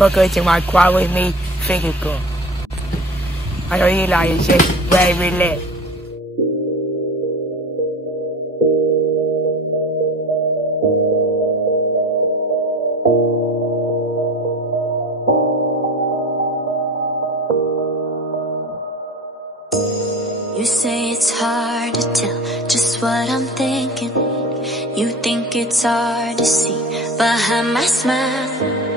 Welcome to my Quiet With Me figure club. I know you like it, shit, where we live. You say it's hard to tell just what I'm thinking. You think it's hard to see behind my smile.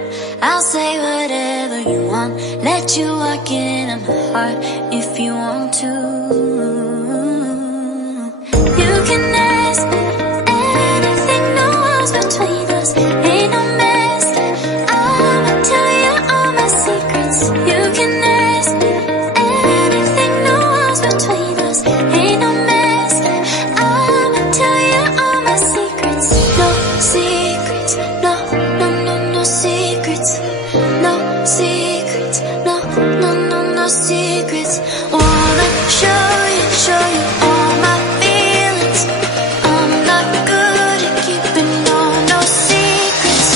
I'll say whatever you want, let you walk into my heart if you want to. You can ask me anything, no walls between us, ain't no mask. I'ma tell you all my secrets. You can ask me anything, no walls between us, ain't no mask. I'ma tell you all my secrets. No secrets, no, no, no, no secrets. No secrets, no, no, no, no secrets. Wanna show you all my feelings. I'm not good at keeping no secrets.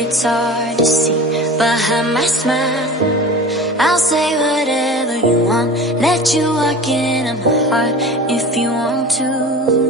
It's hard to see behind my smile. I'll say whatever you want, let you walk into my heart if you want to.